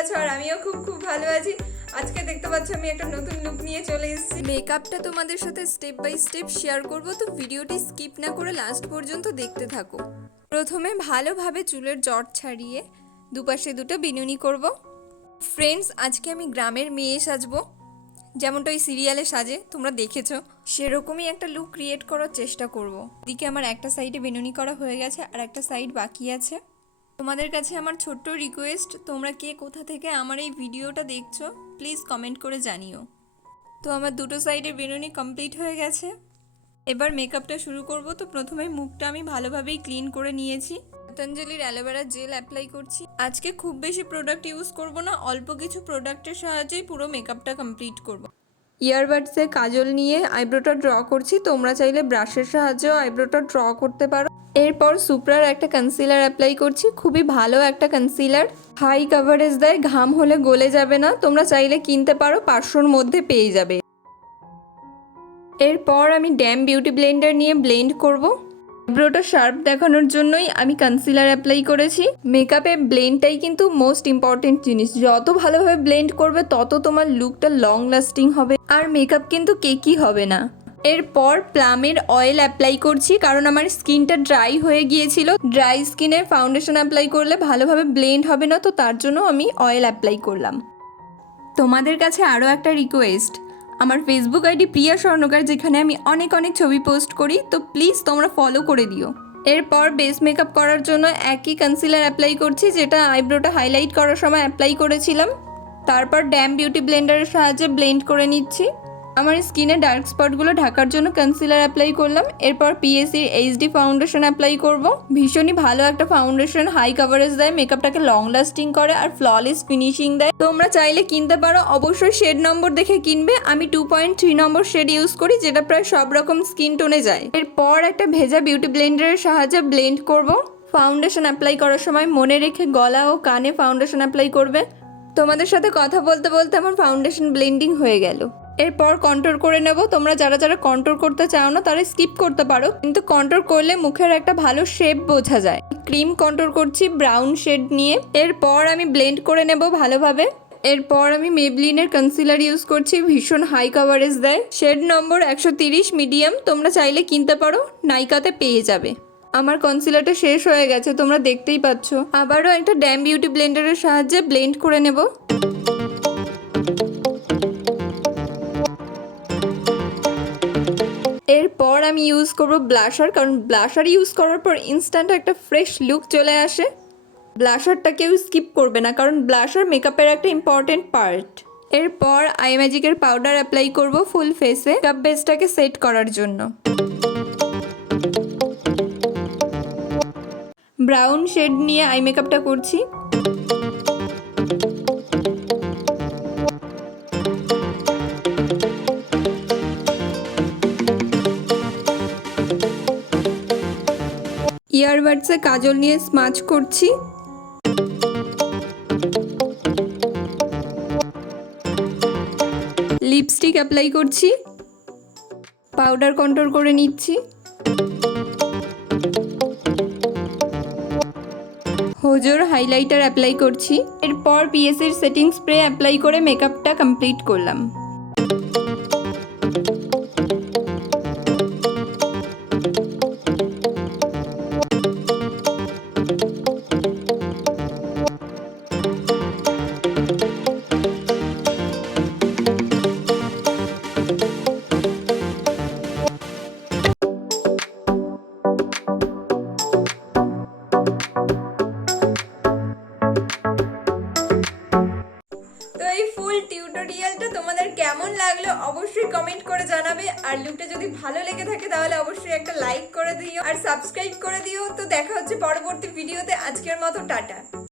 আছো আর আমিও খুব খুব ভালো আছি। আজকে দেখতে পাচ্ছ আমি একটা নতুন লুক নিয়ে চলে এসেছি। মেকআপটা তোমাদের সাথে স্টেপ বাই স্টেপ শেয়ার করব, তো ভিডিওটি স্কিপ না করে লাস্ট পর্যন্ত দেখতে থাকো। প্রথমে ভালোভাবে চুলের জট ছাড়িয়ে দুপাশে দুটো বিনুনি করব। ফ্রেন্ডস, আজকে আমি গ্রামের মেয়ে সাজবো, যেমনটা ওই সিরিয়ালে সাজে তোমরা দেখেছো, সেরকমই একটা লুক ক্রিয়েট করার চেষ্টা করব। এদিকে আমার একটা সাইডে বেনুনি করা হয়ে গেছে আর একটা সাইড বাকি আছে। তোমাদের কাছে আমার ছোট্ট রিকোয়েস্ট, তোমরা কে কোথা থেকে আমার এই ভিডিওটা দেখছো প্লিজ কমেন্ট করে জানিও। তো আমার দুটো সাইডে বেনুনি কমপ্লিট হয়ে গেছে, এবার মেকআপটা শুরু করব। তো প্রথমে মুখটা আমি ভালোভাবেই ক্লিন করে নিয়েছি। পতঞ্জলির অ্যালোভেরা জেল অ্যাপ্লাই করছি। আজকে খুব বেশি প্রোডাক্ট ইউজ করব না, অল্প কিছু প্রোডাক্টের সাহায্যেই পুরো মেকআপটা কমপ্লিট করব। ইয়ারবাডসে কাজল নিয়ে আইব্রোটা ড্র করছি, তোমরা চাইলে ব্রাশের সাহায্যেও আইব্রোটা ড্র করতে পারো। এরপর সুপ্রার একটা কনসিলার অ্যাপ্লাই করছি, খুবই ভালো একটা কনসিলার, হাই কভারেজ দেয়, ঘাম হলে গলে যাবে না। তোমরা চাইলে কিনতে পারো, 500-র মধ্যে পেয়ে যাবে। এরপর আমি ড্যাম বিউটি ব্লেন্ডার নিয়ে ব্লেন্ড করব। আইব্রোটা শার্প দেখানোর জন্যই আমি কনসিলার অ্যাপ্লাই করেছি। মেকআপে ব্লেন্ডটাই কিন্তু মোস্ট ইম্পর্টেন্ট জিনিস, যত ভালোভাবে ব্লেন্ড করবে তত তোমার লুকটা লং লাস্টিং হবে আর মেকআপ কিন্তু কেকি হবে না। এরপর প্লামের অয়েল অ্যাপ্লাই করছি, কারণ আমার স্কিনটা ড্রাই হয়ে গিয়েছিল। ড্রাই স্কিনে ফাউন্ডেশন অ্যাপ্লাই করলে ভালোভাবে ব্লেন্ড হবে না, তো তার জন্য আমি অয়েল অ্যাপ্লাই করলাম। তোমাদের কাছে আরও একটা রিকোয়েস্ট, আমার ফেসবুক আইডি প্রিয়া স্বর্ণকার, যেখানে আমি অনেক ছবি পোস্ট করি, তো প্লিজ তোমরা ফলো করে দিও। এরপর বেস মেকআপ করার জন্য একই কনসিলার অ্যাপ্লাই করছি, যেটা আইব্রোটা হাইলাইট করার সময় অ্যাপ্লাই করেছিলাম। তারপর ড্যাম বিউটি ব্লেন্ডারের সাহায্যে ব্লেন্ড করে নিচ্ছি। আমার স্কিনে ডার্ক স্পটগুলো ঢাকার জন্য কনসিলার অ্যাপ্লাই করলাম। এরপর পিএসির এইচডি ফাউন্ডেশন অ্যাপ্লাই করব। ভীষণই ভালো একটা ফাউন্ডেশন, হাই কভারেজ দেয়, মেকআপটাকে লং লাস্টিং করে আর ফ্ললেস ফিনিশিং দেয়। তোমরা চাইলে কিনতে পারো, অবশ্যই শেড নম্বর দেখে কিনবে। আমি 2.3 নম্বর শেড ইউজ করি, যেটা প্রায় সব রকম স্কিন টোনে যায়। এরপর একটা ভেজা বিউটি ব্লেন্ডারের সাহায্যে ব্লেন্ড করব। ফাউন্ডেশন অ্যাপ্লাই করার সময় মনে রেখে গলা ও কানে ফাউন্ডেশন অ্যাপ্লাই করবে। তোমাদের সাথে কথা বলতে বলতে আমার ফাউন্ডেশন ব্লেন্ডিং হয়ে গেল। এরপর কন্ট্রোল করে নেব। তোমরা যারা কন্ট্রোল করতে চাও না তারা স্কিপ করতে পারো, কিন্তু কন্ট্রোল করলে মুখের একটা ভালো শেপ বোঝা যায়। ক্রিম কন্ট্রোল করছি ব্রাউন শেড নিয়ে। এরপর আমি ব্লেন্ড করে নেব ভালোভাবে। এরপর আমি মেবলিনের কনসিলার ইউজ করছি, ভীষণ হাই কভারেজ দেয়, শেড নম্বর 130 মিডিয়াম। তোমরা চাইলে কিনতে পারো, নাইকাতে পেয়ে যাবে। আমার কনসিলারটা শেষ হয়ে গেছে, তোমরা দেখতেই পাচ্ছ। আবারও একটা ড্যাম বিউটি ব্লেন্ডারের সাহায্যে ব্লেন্ড করে নেব। এরপর আমি ইউজ করব ব্লাশার, কারণ ব্লাশার ইউজ করার পর ইনস্ট্যান্ট একটা ফ্রেশ লুক চলে আসে। ব্লাশারটা কেউ স্কিপ করবে না, কারণ ব্লাশার মেকআপের একটা ইম্পর্টেন্ট পার্ট। এরপর আই ম্যাজিকের পাউডার অ্যাপ্লাই করব ফুল ফেসে, মেকআপ বেসটাকে সেট করার জন্য। ব্রাউন শেড নিয়ে আই মেকআপটা করছি। ইয়ারবাডসে কাজল নিয়ে স্মাচ করছি। লিপস্টিক অ্যাপ্লাই করছি, পাউডার কন্ট্রোল করে নিচ্ছি। হোজোর হাইলাইটার অ্যাপ্লাই করছি। এরপর পিএসির সেটিং স্প্রে অ্যাপ্লাই করে মেকআপটা কমপ্লিট করলাম। টিউটোরিয়ালটা তোমাদের কেমন লাগলো অবশ্যই কমেন্ট করে জানাবে, আর লুকটা যদি ভালো লেগে থাকে তাহলে অবশ্যই একটা লাইক করে দিও আর সাবস্ক্রাইব করে দিও। তো দেখা হচ্ছে পরবর্তী ভিডিওতে, আজকের মতো টাটা।